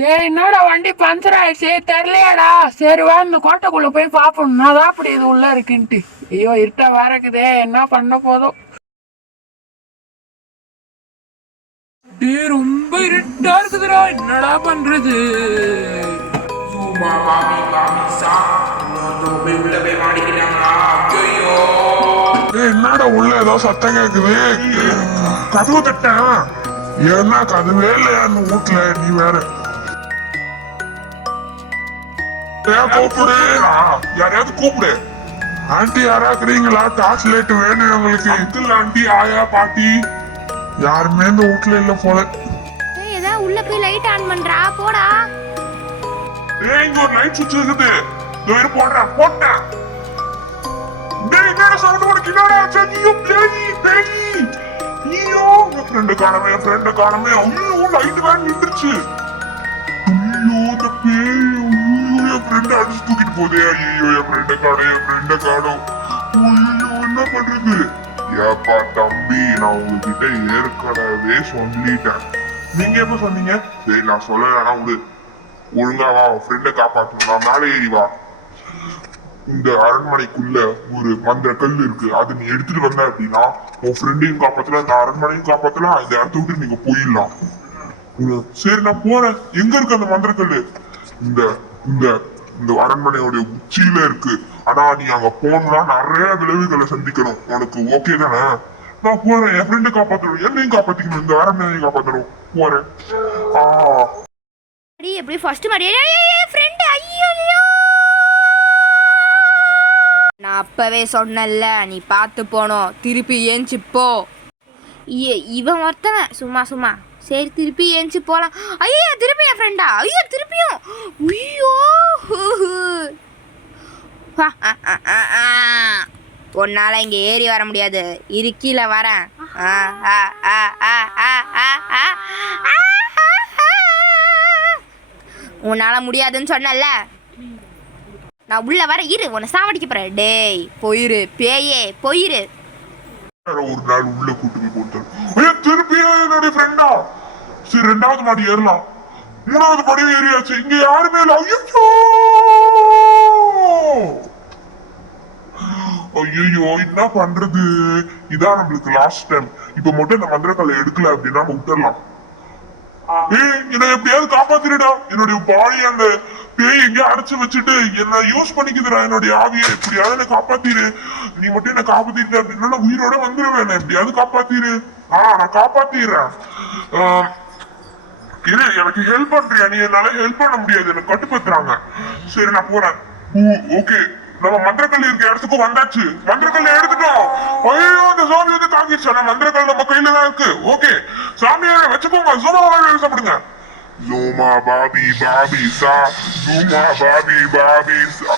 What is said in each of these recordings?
டேய் என்னோட வண்டி பஞ்சர் ஆயிடுச்சு தெரியலையாடா. சரி வா இந்த கோட்டைக்குள்ள போய் பாப்போம் என்னதான் அப்படி இது உள்ள இருக்குன்ட்டு. ஐயோ இருட்டா வேற இருக்குதே என்ன பண்ண போதும். டேய் ரொம்ப இருட்டா இருக்குதுடா என்னடா பண்றது. என்னடா உள்ள ஏதோ சத்தம் கேக்குது. கதவு தட்டேன் ஏன்னா கதவே இல்லையா வீட்டுல. நீ வேற கூப்பிடு, யாரையாவது கூப்பிடு. ஆண்டி யாராக்குறீங்களா? டார்ச் லைட் வேணும் உங்களுக்கு. அங்கிள் ஆண்டி ஆயா பாட்டி யாருமே இந்த வீட்டுல இல்ல போல. ஏதா உள்ள போய் லைட் ஆன் பண்றா போடா. இங்க ஒரு லைட் சுவிட்ச் இருக்குது. போடுறேன் போட்டேன். என்னடா சவுண்ட் உனக்கு? என்னடா ஐயோ பேய் பேய். ஐயோ ஃப்ரெண்ட் காணமே ஃப்ரெண்ட் காணமே. ஐயோ லைட் வேன் நின்றுச்சு. ஐயோ இந்த பேய். ஐயோ என் ஃப்ரெண்ட் அடிச்சு தூக்கிட்டு போதே. ஐயோ என் ஃப்ரெண்ட காணோம் என் ஃப்ரெண்ட காணோம். ஐயோ என்ன பண்றது? ஏப்பா தம்பி நான் உங்ககிட்ட ஏற்கனவே சொல்லிட்டேன். நீங்க எப்ப சொன்னீங்க? சரி நான் சொல்லலைன்னா விடு. ஒழுங்கா வா ஃப்ரெண்ட காப்பாத்தணும். நான் மேலே ஏறி வா. இந்த அரண்மனைக்குள்ள ஒரு மந்திர கல் இருக்கு. அது நீ எடுத்துட்டு வந்த அப்படின்னா உன் ஃப்ரெண்டையும் காப்பாத்தலாம் இந்த அரண்மனையும் காப்பாத்தலாம். இந்த இடத்த விட்டு நீங்க போயிடலாம். சரி நான் போறேன். எங்க இருக்கு அந்த மந்திர கல்லு? இந்த இந்த இந்த அரண்மனையோட உச்சியில இருக்கு. ஆனா நீ அங்க போனா நிறைய விளைவுகளை சந்திக்கணும். உனக்கு ஓகே தானே? நான் போறேன். என் ஃப்ரெண்டை காப்பாத்தணும், என்னையும் காப்பாத்திக்கணும், இந்த அரண்மனையும் காப்பாத்தணும். போறேன். எப்படி ஃபர்ஸ்ட் மாதிரி ஃப்ரெண்ட். ஐயோ நான் அப்பவே சொன்னல நீ பார்த்து போனோம். திருப்பி ஏஞ்சி போ. இவன் ஒருத்தவன் சும்மா சும்மா. சரி திருப்பி ஏஞ்சி போலாம். ஐயோ திருப்பி என் ஃப்ரெண்டா. ஐயோ திருப்பியும். ஐயோ உன்னால இங்க ஏறி வர முடியாது. இருக்கில வரேன். உன்னால முடியாதுன்னு சொன்னல. நான் உள்ள வர இரு உன்னை சாவடிக்க போறேன். டேய் போயிரு பேயே போயிரு. ஒரு நாள் உள்ள கூட்டு போய் திருப்பியா என்னுடைய ஃப்ரெண்டா. சரி ரெண்டாவது மாடி ஏறலாம். மூணாவது மாடி ஏறியாச்சு. இங்க யாருமே இல்ல. ஐயோ என்ன பண்றது? இதான் நம்மளுக்கு லாஸ்ட் டைம். இப்ப மட்டும் இந்த மந்திரக்கலை எடுக்கல அப்படின்னா நம்ம விட்டுறலாம். என்ன எப்படியாவது காப்பாத்திருடா. என்னுடைய பாடி அந்த பேய் எங்கேயோ அடைச்சு வச்சுட்டு என்ன யூஸ் பண்ணிக்குதுடா. என்னுடைய ஆவியை எப்படியாவது என்ன காப்பாத்திரு. நீ மட்டும் என்ன காப்பாத்திரு அப்படின்னா நான் உயிரோட வந்துருவேன். எப்படியாவது காப்பாத்திரு. நான் காப்பாத்திடுறேன். இது எனக்கு ஹெல்ப் பண்றியா? நீ என்னால ஹெல்ப் பண்ண முடியாது. எனக்கு கட்டுப்படுத்துறாங்க. சரி நான் போறேன். ஓகே நம்ம மந்திரக்கல் இருக்க இடத்துக்கு வந்தாச்சு. மந்திரக்கல் எடுத்துட்டோம். ஐயோ இந்த சாமி வந்து தாக்கிடுச்சு. ஆனா மந்திரக்கல் நம்ம கையில தான் இருக்கு. ஓகே சாமியை வச்சுக்கோங்க. ஜூமா சாப்பிடுங்க. ஜூமா பாபி பாபி சா ஜூமா பாபி பாபி சா.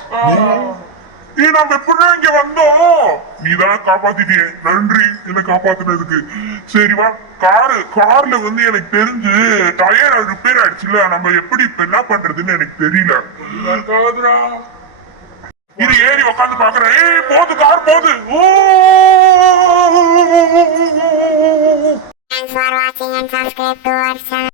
நம்ம எப்படின்னா இங்க வந்தோம். நீதான் காப்பாத்திட்டியே. நன்றி என்ன காப்பாத்துனதுக்கு. சரி வா. கார்ல வந்து எனக்கு தெரிஞ்சு டயர் ரிப்பேர் ஆயிடுச்சுல. நம்ம எப்படி இப்ப என்ன பண்றதுன்னு எனக்கு தெரியல. இது ஏறி உட்காந்து பாக்குறேன். போது கார் போது. Thanks for watching and subscribe to our channel.